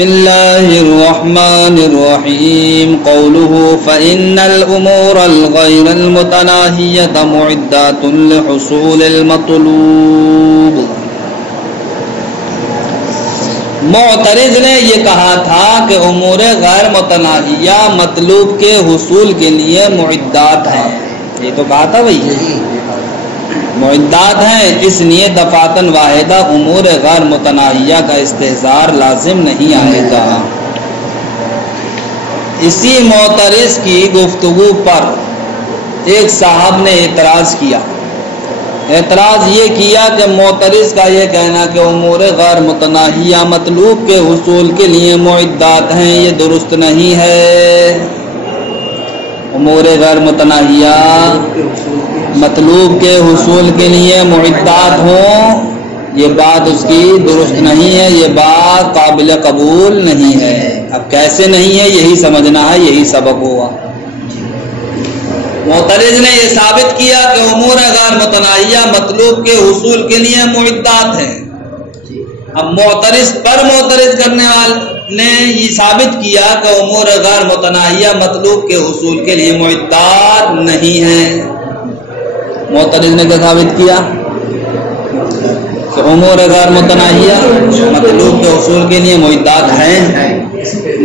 بسم الله الرحمن الرحيم قوله فإن الأمور الغير المتناهية معدات لحصول المطلوب. معترض نے یہ کہا تھا کہ امور غیر متناہیہ مطلوب کے حصول کے لیے معدات ہیں. یہ تو کہا تھا بھائی معدات ہیں، اس لیے دفعتاً واحدہ امور غیر متناہیہ کا استحضار لازم نہیں آئے گا. اسی معترض کی گفتگو پر ایک صاحب نے اعتراض کیا. اعتراض یہ کیا کہ معترض کا یہ کہنا کہ امور غیر متناہیہ مطلوب کے حصول کے لیے معدات ہیں، یہ درست نہیں ہے. امور غیر متناہیہ مطلوب کے حصول کے لیے معدات ہوں، یہ بات اس کی درست نہیں ہے، یہ بات قابل قبول نہیں ہے. اب کیسے نہیں ہے یہی سمجھنا ہے، یہی سبق ہوا. معترض نے یہ ثابت کیا کہ امور غیر متناہیہ مطلوب کے حصول کے لیے معدات ہیں. اب معترض کرنے والے نے یہ ثابت کیا کہ امور غیر متناہیہ مطلوب کے حصول کے لیے معدات نہیں ہیں. معترض نے کیا ثابت کیا کہ امور غیر متناہیہ مطلوب کے حصول کے لیے معدات ہیں.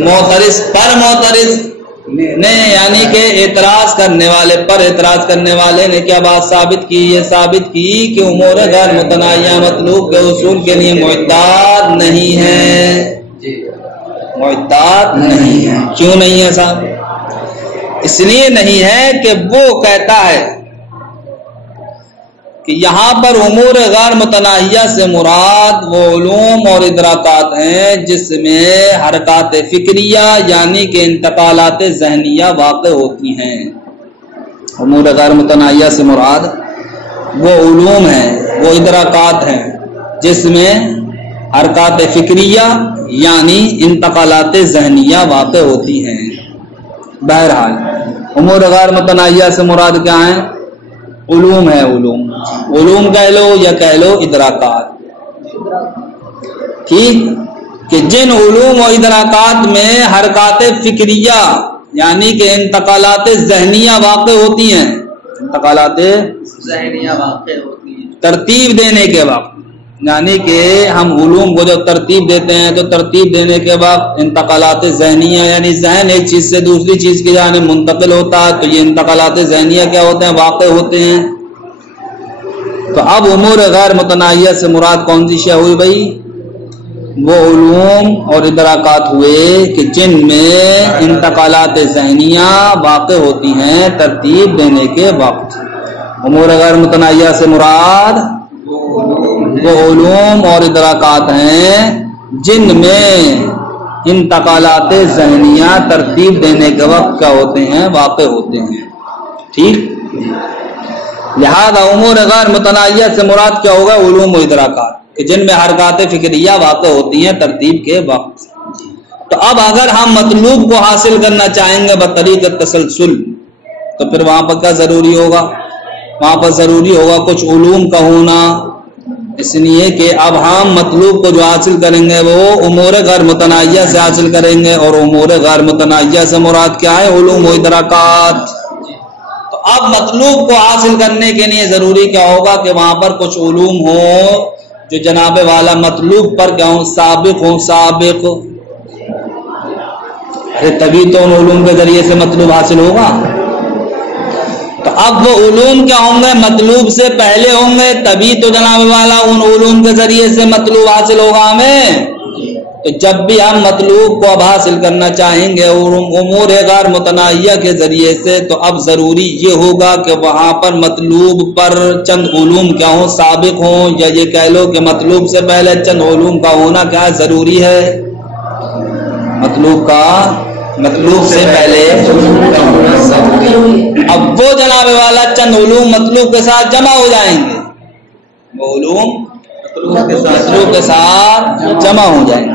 معترض نے یعنی کہ اعتراض کرنے والے نے کیا بات ثابت کی؟ یہ ثابت کی کہ امور غیر متناہیہ مطلوب کے حصول کے لیے معدات نہیں ہیں. معدات نہیں ہیں. کیوں نہیں ہے صاحب؟ اس لیے نہیں ہے کہ وہ کہتا ہے کہ یہاں پر امور غیر متناہیہ سے مراد وہ علوم اور ادراکات ہیں جس میں حرکات فکریہ یعنی کہ انتقالات ذہنیہ واقع ہوتی ہیں. امور غیر متناہیہ سے مراد وہ علوم ہیں، وہ ادراکات ہیں جس میں حرکات فکریہ یعنی انتقالات ذہنیہ واقع ہوتی ہیں. بہرحال امور غیر متناہیہ سے مراد کیا ہیں؟ علوم ہے. علوم کہہ لو یا کہہ لو ادراکات. ٹھیک کہ جن علوم و ادراکات میں حرکات فکریہ یعنی کہ انتقالات ذہنیہ واقع ہوتی ہیں. انتقالات ذہنیہ واقع ہوتی ہیں ترتیب دینے کے وقت، یعنی کہ ہم علوم کو جب ترتیب دیتے ہیں تو ترتیب دینے کے وقت انتقالات ذہنیہ یعنی ذہن ایک چیز سے دوسری چیز کی جانب منتقل ہوتا ہے، تو یہ انتقالات ذہنیہ کیا ہوتے ہیں؟ واقع ہوتے ہیں. تو اب امور غیر متناہیہ سے مراد کون سی شے ہوئی بھائی؟ وہ علوم اور ادراکات ہوئے کہ جن میں انتقالات ذہنیہ واقع ہوتی ہیں ترتیب دینے کے وقت. امور غیر متناہیہ سے مراد وہ علوم اور ادراکات ہیں جن میں انتقالات ذہنیہ ترتیب دینے کے وقت کیا ہوتے ہیں؟ واقع ہوتے ہیں. ٹھیک، لہذا امور غیر متناہیہ سے مراد کیا ہوگا؟ علوم و ادراکات کہ جن میں حرکات فکریہ واقع ہوتی ہیں ترتیب کے وقت. تو اب اگر ہم مطلوب کو حاصل کرنا چاہیں گے بطریق تسلسل تو پھر وہاں پر کیا ضروری ہوگا؟ وہاں پر ضروری ہوگا کچھ علوم کا ہونا. اس لیے کہ اب ہم مطلوب کو جو حاصل کریں گے وہ امور غیر متناہیہ سے حاصل کریں گے، اور امور غیر متناہیہ سے مراد کیا ہے؟ علوم و ادراکات. تو اب مطلوب کو حاصل کرنے کے لیے ضروری کیا ہوگا کہ وہاں پر کچھ علوم ہوں جو جناب والا مطلوب پر کیا ہوں؟ سابق ہوں. سابق تبھی تو ان علوم کے ذریعے سے مطلوب حاصل ہوگا. تو اب وہ علوم کیا ہوں گے؟ مطلوب سے پہلے ہوں گے، تبھی تو جناب والا ان علوم کے ذریعے سے مطلوب حاصل ہوگا ہمیں. تو جب بھی ہم مطلوب کو اب حاصل کرنا چاہیں گے امور غیر متناہیہ کے ذریعے سے تو اب ضروری یہ ہوگا کہ وہاں پر مطلوب پر چند علوم کیا ہوں؟ سابق ہوں، یا یہ کہہ لو کہ مطلوب سے پہلے چند علوم کا ہونا کیا ضروری ہے؟ مطلوب سے پہلے. اب وہ جناب والا چند علوم مطلوب کے ساتھ جمع ہو جائیں گے، وہ علوم مطلوب کے ساتھ جمع ہو جائیں گے.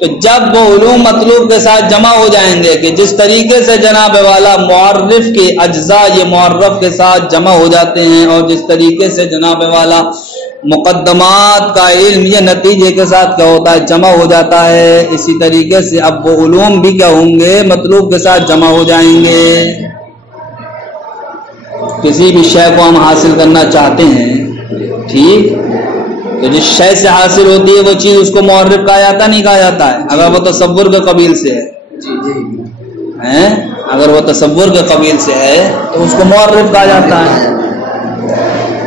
تو جب وہ علوم مطلوب کے ساتھ جمع ہو جائیں گے کہ جس طریقے سے جناب والا معرف کے اجزاء یہ معرف کے ساتھ جمع ہو جاتے ہیں، اور جس طریقے سے جناب والا مقدمات کا علم یہ نتیجے کے ساتھ کیا ہوتا ہے؟ جمع ہو جاتا ہے۔ اسی طریقے سے اب وہ علوم بھی کیا ہوں گے؟ مطلوب کے ساتھ جمع ہو جائیں گے۔ کسی بھی شے کو ہم حاصل کرنا چاہتے ہیں، ٹھیک، تو جس شے سے حاصل ہوتی ہے وہ چیز اس کو معرف کہا جاتا نہیں کہا جاتا ہے؟ اگر وہ تصور کے قبیل سے ہے، اگر وہ تصور کے قبیل سے ہے تو اس کو معرف کہا جاتا ہے۔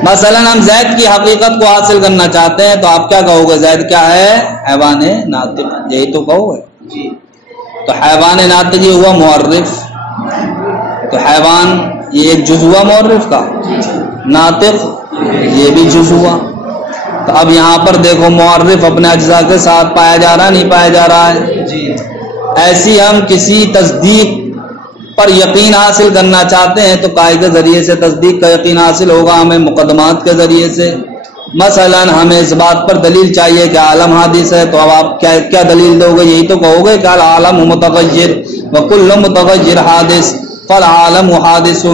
مثلا ہم زید کی حقیقت کو حاصل کرنا چاہتے ہیں تو آپ کیا کہو گے؟ زید کیا ہے؟ حیوان ناطق، یہی تو کہو گے۔ تو حیوان ناطق یہ ہوا معرف، تو حیوان یہ ایک جز ہوا معرف کا، ناطق یہ بھی جز ہوا۔ تو اب یہاں پر دیکھو معرف اپنے اجزاء کے ساتھ پایا جا رہا نہیں پایا جا رہا ہے؟ ایسی ہم کسی تصدیق پر یقین حاصل کرنا چاہتے ہیں تو کائے کے ذریعے سے تصدیق کا یقین حاصل ہوگا ہمیں مقدمات کے ذریعے سے۔ مثلا ہمیں اس بات پر دلیل چاہیے کہ عالم حادث ہے، تو اب آپ کیا دلیل دو گے؟ یہی تو کہو گے کہ العالم متغیر وکل متغیر حادث فالعالم حادث۔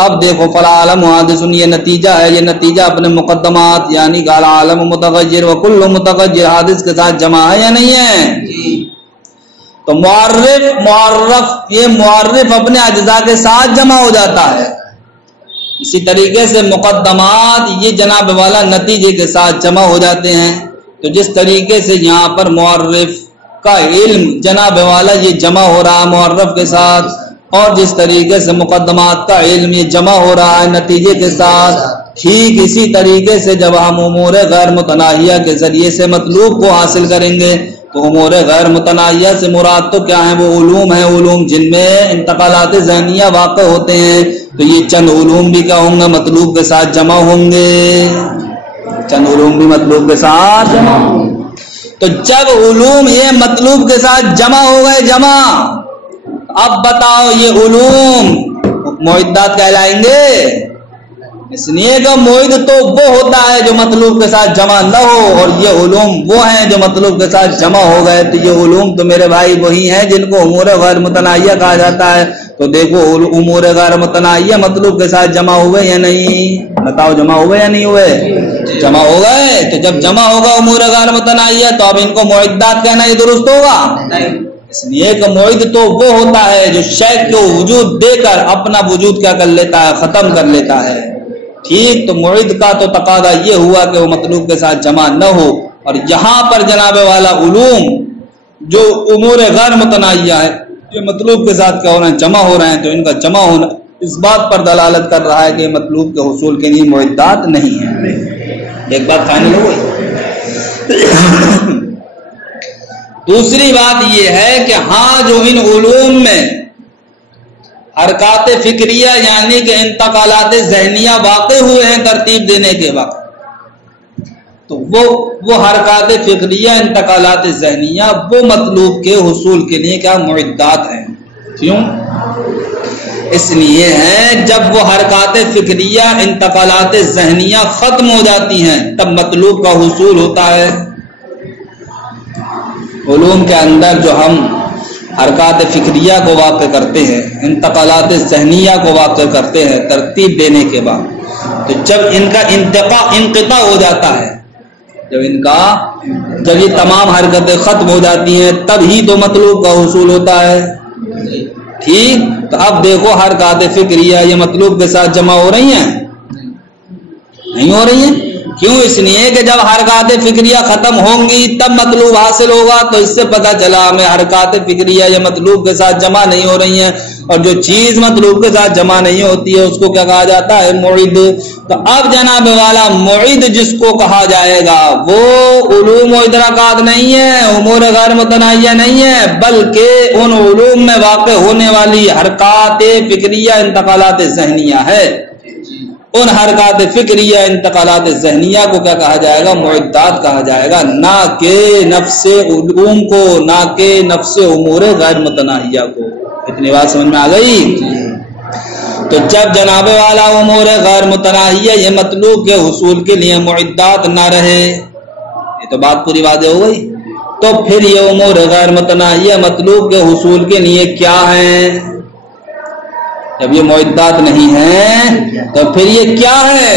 اب دیکھو فالعالم حادث یہ نتیجہ ہے، یہ نتیجہ اپنے مقدمات یعنی کہ العالم متغیر وکل متغیر حادث کے ساتھ جمع ہے یا نہیں ہے؟ تو معرف یہ معرف اپنے اجزاء کے ساتھ جمع ہو جاتا ہے۔ اسی طریقے سے مقدمات یہ جناب والا نتیجے کے ساتھ جمع ہو جاتے ہیں۔ تو جس طریقے سے یہاں پر معرف کا علم جناب والا یہ جمع ہو رہا ہے معرف کے ساتھ، اور جس طریقے سے مقدمات کا علم یہ جمع ہو رہا ہے نتیجے کے ساتھ، ٹھیک اسی طریقے سے جب ہم امور غیر متناہیہ کے ذریعے سے مطلوب کو حاصل کریں گے تو امور غیر متناہیہ سے مراد تو کیا ہیں؟ وہ علوم ہیں، علوم جن میں انتقالات ذہنیہ واقع ہوتے ہیں۔ تو یہ چند علوم بھی کیا ہوں گے؟ مطلوب کے ساتھ جمع ہوں گے، چند علوم بھی مطلوب کے ساتھ جمع ہوں گے۔ تو جب علوم یہ مطلوب کے ساتھ جمع ہو گئے جمع، اب بتاؤ یہ علوم معدات کہلائیں گے؟ اس لیے کہ معد تو وہ ہوتا ہے جو مطلوب کے ساتھ جمع نہ ہو، اور یہ علوم وہ ہیں جو مطلوب کے ساتھ جمع ہو گئے۔ تو یہ علوم تو میرے بھائی وہی ہیں جن کو امور غیر متناہیہ کہا جاتا ہے۔ تو دیکھو امور غیر متناہیہ مطلوب کے ساتھ جمع ہوئے یا نہیں؟ بتاؤ جمع ہوئے یا نہیں ہوئے؟ جمع ہو گئے۔ تو جب جمع ہوگا امور غیر متناہیہ تو اب ان کو معدات کہنا یہ درست ہوگا؟ اس لیے کہ معد تو وہ ہوتا ہے جو شے کو وجود دے کر اپنا وجود کیا کر لیتا ہے؟ ختم کر لیتا ہے، ٹھیک۔ تو معد کا تو تقاضا یہ ہوا کہ وہ مطلوب کے ساتھ جمع نہ ہو، اور یہاں پر جناب والا علوم جو امور غیر متناہیہ ہے یہ مطلوب کے ساتھ کیا ہو رہے ہیں؟ جمع ہو رہے ہیں۔ تو ان کا جمع ہونا اس بات پر دلالت کر رہا ہے کہ مطلوب کے حصول کے لیے معدات نہیں ہے۔ ایک بات فائنل ہو گئی۔ دوسری بات یہ ہے کہ ہاں جو ان علوم میں حرکات فکریہ یعنی کہ انتقالات ذہنیہ واقع ہوئے ہیں ترتیب دینے کے وقت، تو وہ حرکات فکریہ انتقالات ذہنیہ وہ مطلوب کے حصول کے لیے کیا معدات ہیں۔ کیوں؟ اس لیے ہیں جب وہ حرکات فکریہ انتقالات ذہنیہ ختم ہو جاتی ہیں تب مطلوب کا حصول ہوتا ہے۔ علوم کے اندر جو ہم حرکات فکریہ کو واقع کرتے ہیں، انتقالات ذہنیہ کو واقع کرتے ہیں ترتیب دینے کے بعد، تو جب ان کا انقطاع ہو جاتا ہے، جب یہ تمام حرکتیں ختم ہو جاتی ہیں تب ہی تو مطلوب کا حصول ہوتا ہے، ٹھیک۔ تو اب دیکھو حرکات فکریہ یہ مطلوب کے ساتھ جمع ہو رہی ہیں؟ نہیں ہو رہی ہیں۔ کیوں؟ اس لیے کہ جب حرکات فکریہ ختم ہوں گی تب مطلوب حاصل ہوگا۔ تو اس سے پتہ چلا ہمیں حرکات فکریہ یہ مطلوب کے ساتھ جمع نہیں ہو رہی ہیں، اور جو چیز مطلوب کے ساتھ جمع نہیں ہوتی ہے اس کو کیا کہا جاتا ہے؟ معد۔ تو اب جناب والا معد جس کو کہا جائے گا وہ علوم و ادراکات نہیں ہے، امور غیر متناہیہ نہیں ہے، بلکہ ان علوم میں واقع ہونے والی حرکات فکریہ انتقالات ذہنیہ ہے۔ ان حرکات فکریہ انتقالات ذہنیہ کو کیا کہا جائے گا؟ معدات کہا جائے گا، نہ کہ نفس علوم کو، نہ کہ نفس امور غیر متناہیہ کو۔ اتنی بات سمجھ میں آ گئی؟ تو جب جناب والا امور غیر متناہیہ یہ مطلوب کے حصول کے لیے معدات نہ رہے، یہ تو بات پوری واضح ہو گئی، تو پھر یہ امور غیر متناہیہ مطلوب کے حصول کے لیے کیا ہیں؟ جب یہ معدات نہیں ہیں تو پھر یہ کیا ہے؟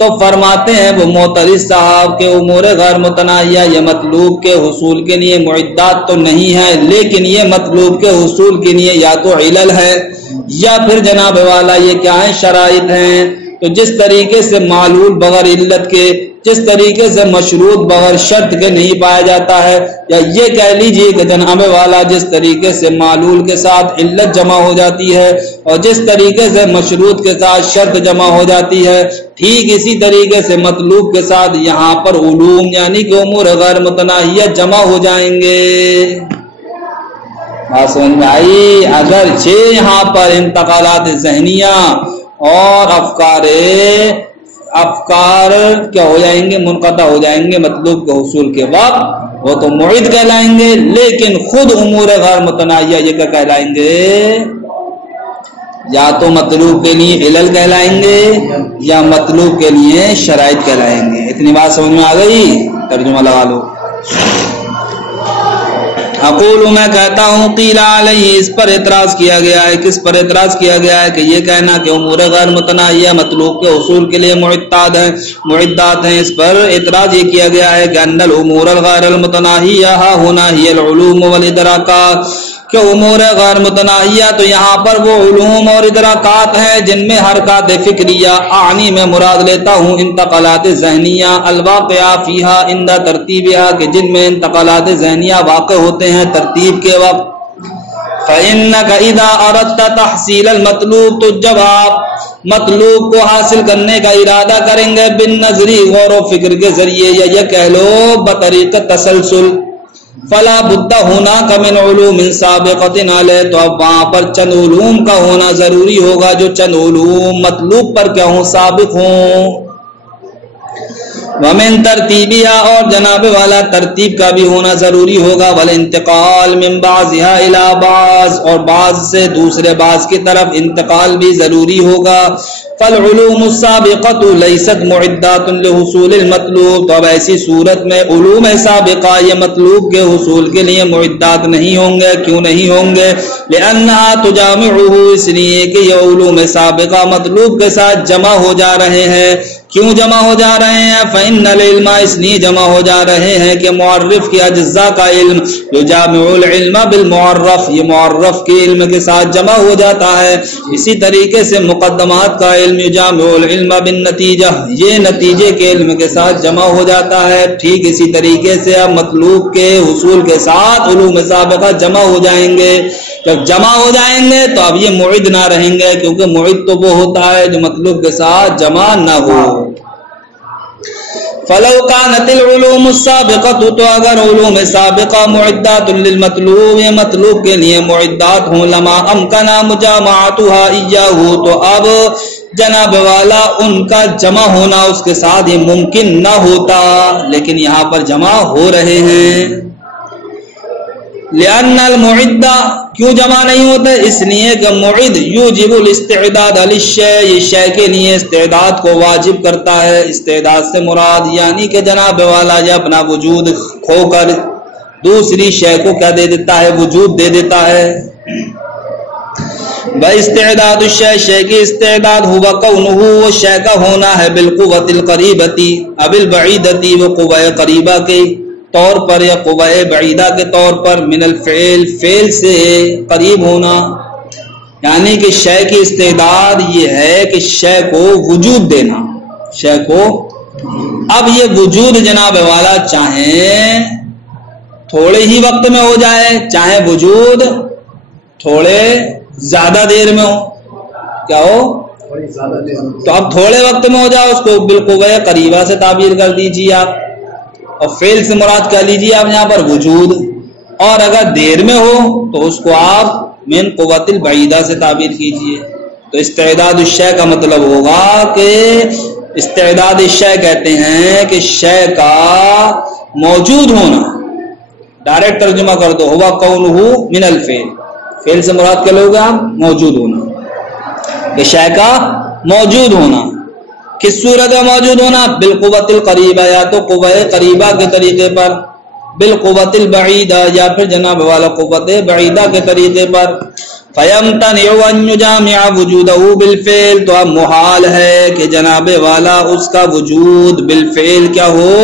تو فرماتے ہیں وہ معترض صاحب کے امور غیر متناہیہ یہ مطلوب کے حصول کے لیے معدات تو نہیں ہے، لیکن یہ مطلوب کے حصول کے لیے یا تو علل ہے یا پھر جناب والا یہ کیا ہے شرائط ہیں۔ تو جس طریقے سے معلول بغیر علت کے، جس طریقے سے مشروط بغیر شرط کے نہیں پایا جاتا ہے، یا یہ کہہ لیجئے کہ جناب والا جس طریقے سے معلول کے ساتھ علت جمع ہو جاتی ہے اور جس طریقے سے مشروط کے ساتھ شرط جمع ہو جاتی ہے، ٹھیک اسی طریقے سے مطلوب کے ساتھ یہاں پر علوم یعنی کہ امور غیر متناہیہ جمع ہو جائیں گے۔ بات سمجھ میں آئی؟ اگرچہ یہاں پر انتقالات ذہنیہ اور افکار کیا ہو جائیں گے، منقطع ہو جائیں گے مطلوب کے حصول کے وقت، وہ تو معید کہلائیں گے، لیکن خود امور غیر متناہیہ یہ کیا کہلائیں گے؟ یا تو مطلوب کے لیے علل کہلائیں گے یا مطلوب کے لیے شرائط کہلائیں گے۔ اتنی بات سمجھ میں آ گئی؟ ترجمہ لگا لو۔ اقول میں کہتا ہوں قیل علیہ، اس پر اعتراض کیا گیا ہے۔ کس پر اعتراض کیا گیا ہے؟ کہ یہ کہنا کہ امور غیر متناہیہ مطلوب کے حصول کے لیے معدات ہیں، اس پر اعتراض یہ کیا گیا ہے کہ ان الامور الغیر المتناہیہ ہونا ہی العلوم والادراکات، کہ امور غیر متناہیہ تو یہاں پر وہ علوم اور ادراکات ہیں جن میں حرکات فکریہ، اعنی میں مراد لیتا ہوں انتقالات ذہنیہ، الواقعہ فیہا عند ترتیبہا، کہ جن میں انتقالات ذہنیہ واقع ہوتے ہیں ترتیب کے وقت۔ فإنک اذا اردت تحصیل المطلوب، تو جب آپ مطلوب کو حاصل کرنے کا ارادہ کریں گے بالنظری غور و فکر کے ذریعے، یا یہ کہہ لو بطریق تسلسل، فلا بد ہونا کا من علوم سابقۃ علیہ، تو اب وہاں پر چند علوم کا ہونا ضروری ہوگا جو چند علوم مطلوب پر کیا ہوں سابق ہوں۔ ومن ترتیبیا، اور جناب والا ترتیب کا بھی ہونا ضروری ہوگا، والانتقال من بعضها الى بعض، اور بعض سے دوسرے بعض کی طرف انتقال بھی ضروری ہوگا۔ فالعلوم السابقۃ لیست معدات لحصول المطلوب، تو اب ایسی صورت میں علوم سابقہ یہ مطلوب کے حصول کے لیے معدات نہیں ہوں گے۔ کیوں نہیں ہوں گے؟ لانہا تجامعہ، اس لیے کہ یہ علوم سابقہ مطلوب کے ساتھ جمع ہو جا رہے ہیں۔ کیوں جمع ہو جا رہے ہیں؟ فإن العلم، اس لیے جمع ہو جا رہے ہیں کہ معرف کے اجزاء کا علم یجامع العلم بالمعرف، یہ معرف کے علم کے ساتھ جمع ہو جاتا ہے۔ اسی طریقے سے مقدمات کا علم یجامع العلم بالنتیجہ، یہ نتیجے کے علم کے ساتھ جمع ہو جاتا ہے۔ ٹھیک اسی طریقے سے اب مطلوب کے حصول کے ساتھ علوم سابقہ جمع ہو جائیں گے۔ جب جمع ہو جائیں گے تو اب یہ معد نہ رہیں گے، کیونکہ معد تو وہ ہوتا ہے جو مطلوب کے ساتھ جمع نہ ہو۔ فلو كانت العلوم السابقۃ، تو اگر علوم سابقہ معدات للمطلوب، یہ مطلوب کے لیے معدات ہوں، لما امکن مجامعتها اياه، تو اب جناب والا ان کا جمع ہونا اس کے ساتھ یہ ممکن نہ ہوتا، لیکن یہاں پر جمع ہو رہے ہیں۔ لأن المعد، کیوں جمع نہیں ہوتے؟ اس لیے کہ معد یوجب الاستعداد للشیء، یہ شے کے لیے استعداد کو واجب کرتا ہے۔ استعداد سے مراد یعنی کہ جناب والا یہ اپنا وجود کھو کر دوسری شے کو کیا دے دیتا ہے؟ وجود دے دیتا ہے۔ باستعداد الشیء، شے کی استعداد ہوا کونہ، وہ شے کا ہونا ہے بالقوۃ القریبتی اب البعیدتی، وہ قوہ قریبہ کے طور پر یا قوہ بعیدہ کے طور پر، من الفعل، فعل سے قریب ہونا، یعنی کہ شے کی استعداد یہ ہے کہ شے کو وجود دینا، شے کو۔ اب یہ وجود جناب والا چاہیں تھوڑے ہی وقت میں ہو جائے، چاہے وجود تھوڑے زیادہ دیر میں ہو، کیا ہو؟ تو اب تھوڑے وقت میں ہو جائے، اس کو بالقوہ قریبہ سے تعبیر کر دیجیے آپ، اور فعل سے مراد کہہ لیجیے آپ یہاں پر وجود، اور اگر دیر میں ہو تو اس کو آپ من قوت البعیدہ سے تعبیر کیجیے۔ تو استعداد الشیء کا مطلب ہوگا کہ استعداد الشیء کہتے ہیں کہ شے کا موجود ہونا، ڈائریکٹ ترجمہ کر دو، ہوا کونہ من الفعل، فعل سے مراد کیا لوگا؟ موجود ہونا، کہ شے کا موجود ہونا۔ کس صورت میں موجود ہونا؟ بالقوت القریبہ، یا تو قوہ قریبہ کے طریقے پر، بالقوت البعیدہ، یا پھر جناب والا قوت بعیدہ کے طریقے پر۔ فَيَمْتَنِعُ أَنْ يُجَامِعَ وُجُودَهُ بِالْفِعْلِ، تو اب محال ہے کہ جناب والا اس کا وجود بالفعل کیا ہو،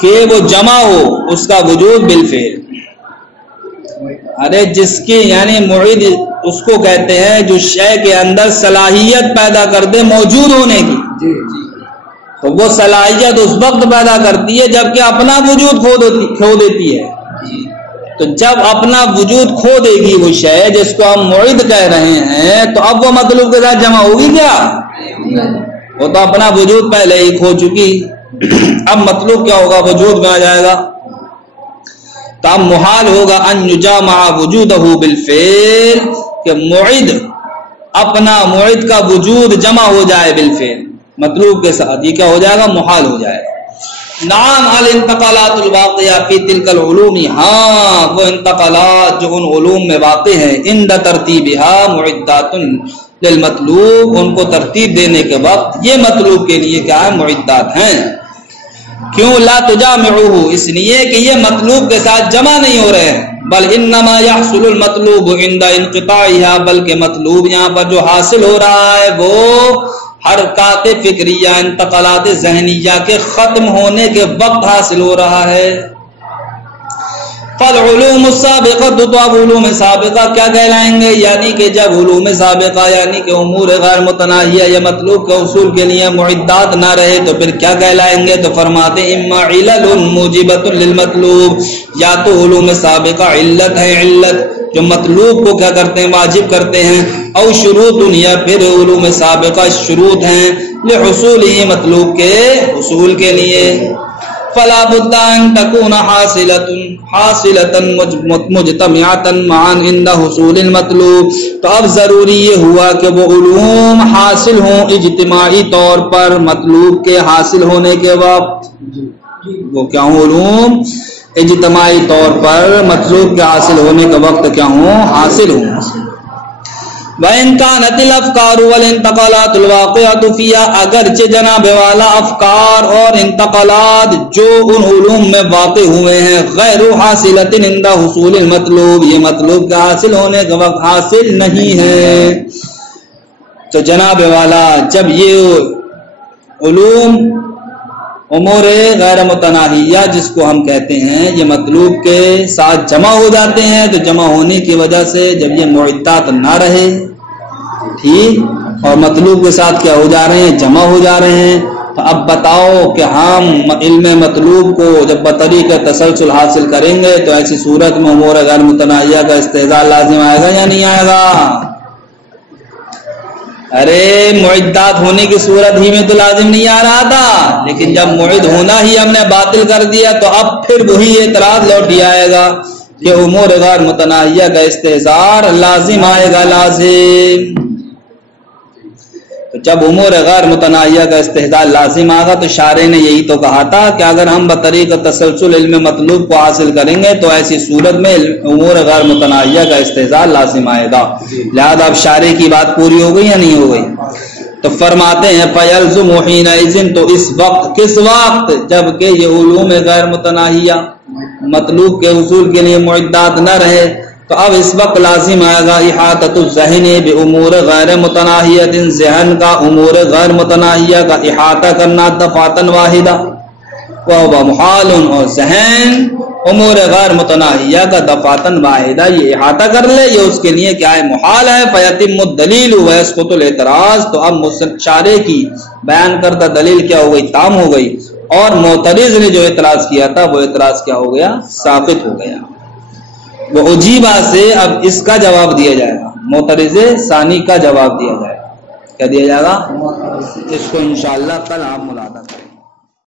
کہ وہ جمع ہو، اس کا وجود بالفعل۔ ارے جس کی یعنی معید اس کو کہتے ہیں جو شے کے اندر صلاحیت پیدا کر دے موجود ہونے کی، تو وہ صلاحیت اس وقت پیدا کرتی ہے جب کہ اپنا وجود کھو دیتی ہے۔ تو جب اپنا وجود کھو دے گی وہ شے جس کو ہم معید کہہ رہے ہیں، تو اب وہ مطلوب کے ساتھ جمع ہوگی کیا؟ وہ تو اپنا وجود پہلے ہی کھو چکی، اب مطلوب کیا ہوگا؟ وجود میں آ جائے گا۔ تو اب محال ہوگا ان یجامع وجودہ بالفعل، کہ معید اپنا معید کا وجود جمع ہو جائے بالفعل مطلوب کے ساتھ، یہ کیا ہو جائے گا؟ محال ہو جائے گا۔ نعم الانتقالات الواقعہ فی تلک العلوم، ہاں وہ انتقالات جو ان علوم میں واقع ہیں، عند ترتیبها معدات للمطلوب، ان کو ترتیب دینے کے وقت یہ مطلوب کے لیے کیا ہے؟ معدات ہیں۔ کیوں؟ لا تجامعه، اس لیے کہ یہ مطلوب کے ساتھ جمع نہیں ہو رہے ہیں، بل انما يحصل المطلوب عند انقطاعها، بلکہ مطلوب یہاں پر جو حاصل ہو رہا ہے وہ حرکات فکریہ، انتقالات ذہنیہ کے ختم ہونے کے وقت حاصل ہو رہا ہے۔ فالعلوم السابقہ، تو اب علوم سابقہ کیا کہلائیں گے؟ یعنی کہ جب علوم سابقہ یعنی کہ امور غیر متناہیہ یا مطلوب کے حصول کے لیے معدات نہ رہے تو پھر کیا کہلائیں گے؟ تو فرماتے اما علل موجبۃ للمطلوب، یا تو علوم سابقہ علت ہے، علت جو مطلوب کو کیا کرتے ہیں؟ واجب کرتے ہیں، او شروط، یا پھر علوم سابقہ شروط ہیں لحصول ہی مطلوب کے حصول کے لیے۔ فلا بد ان تكون حاصلة مجتمعة معا عند حصول المطلوب، تو اب ضروری یہ ہوا کہ وہ علوم حاصل ہوں اجتماعی طور پر مطلوب کے حاصل ہونے کے وقت، وہ کیا ہوں؟ علوم اجتماعی طور پر مطلوب کے حاصل ہونے کے وقت کیا ہوں؟ حاصل ہوں۔ وَإِنْ كَانَتِ الْأَفْكَارُ وَالْإِنْتَقَالَاتُ الْوَاقِعَةُ فِيهَا، اگرچہ جناب والا افکار اور انتقالات جو ان علوم میں واقع ہوئے ہیں غیر حاصلۃ عند حصول المطلوب، یہ مطلوب کے حاصل ہونے کے وقت حاصل نہیں ہے، تو جناب والا جب یہ علوم امور غیر متناہیہ جس کو ہم کہتے ہیں یہ مطلوب کے ساتھ جمع ہو جاتے ہیں، تو جمع ہونے کی وجہ سے جب یہ معدات نہ رہے، ٹھیک، اور مطلوب کے ساتھ کیا ہو جا رہے ہیں؟ جمع ہو جا رہے ہیں، تو اب بتاؤ کہ ہم علم مطلوب کو جب بطریق تسلسل حاصل کریں گے تو ایسی صورت میں امور غیر متناہیہ کا استحضار لازم آئے گا یا نہیں آئے گا؟ ارے معدات ہونے کی صورت ہی میں تو لازم نہیں آ رہا تھا، لیکن جب معد ہونا ہی ہم نے باطل کر دیا تو اب پھر وہی اعتراض لوٹ ہی آئے گا کہ امور غیر متناہیہ کا استحضار لازم آئے گا، لازم۔ تو جب امور غیر متناہیہ کا استحضار لازم آگا تو شارع نے یہی تو کہا تھا کہ اگر ہم بطریق تسلسل علم مطلوب کو حاصل کریں گے تو ایسی صورت میں امور غیر متناہیہ کا استحضار لازم آئے گا، لہذا اب شارع کی بات پوری ہو گئی یا نہیں ہو گئی؟ تو فرماتے ہیں فَيَلْزُمُ حِينَئِذٍ، تو اس وقت، کس وقت؟ جبکہ یہ علوم غیر متناہیہ مطلوب کے حصول کے لیے معدات نہ رہے، تو اب اس وقت لازم آئے گا احاطۃ الذہن بامور غیر متناہیۃ، ذہن کا امور غیر متناہیہ کا احاطہ کرنا دفعۃ واحدہ، وہو محال، اور ذہن امور غیر متناہیہ کا دفعۃ واحدہ یہ احاطہ کر لے، یہ اس کے لیے کیا ہے؟ محال ہے۔ فیتم الدلیل ویسقط الاعتراض، تو اب شارع کی بیان کردہ دلیل کیا ہو گئی؟ تام ہو گئی، اور معترض نے جو اعتراض کیا تھا وہ اعتراض کیا ہو گیا؟ ساقط ہو گیا۔ وہ عجیبہ سے اب اس کا جواب دیا جائے گا، معترض ثانی کا جواب دیا جائے گا، کیا دیا جائے گا؟ اس کو انشاءاللہ کل آپ ملاحظہ کریں۔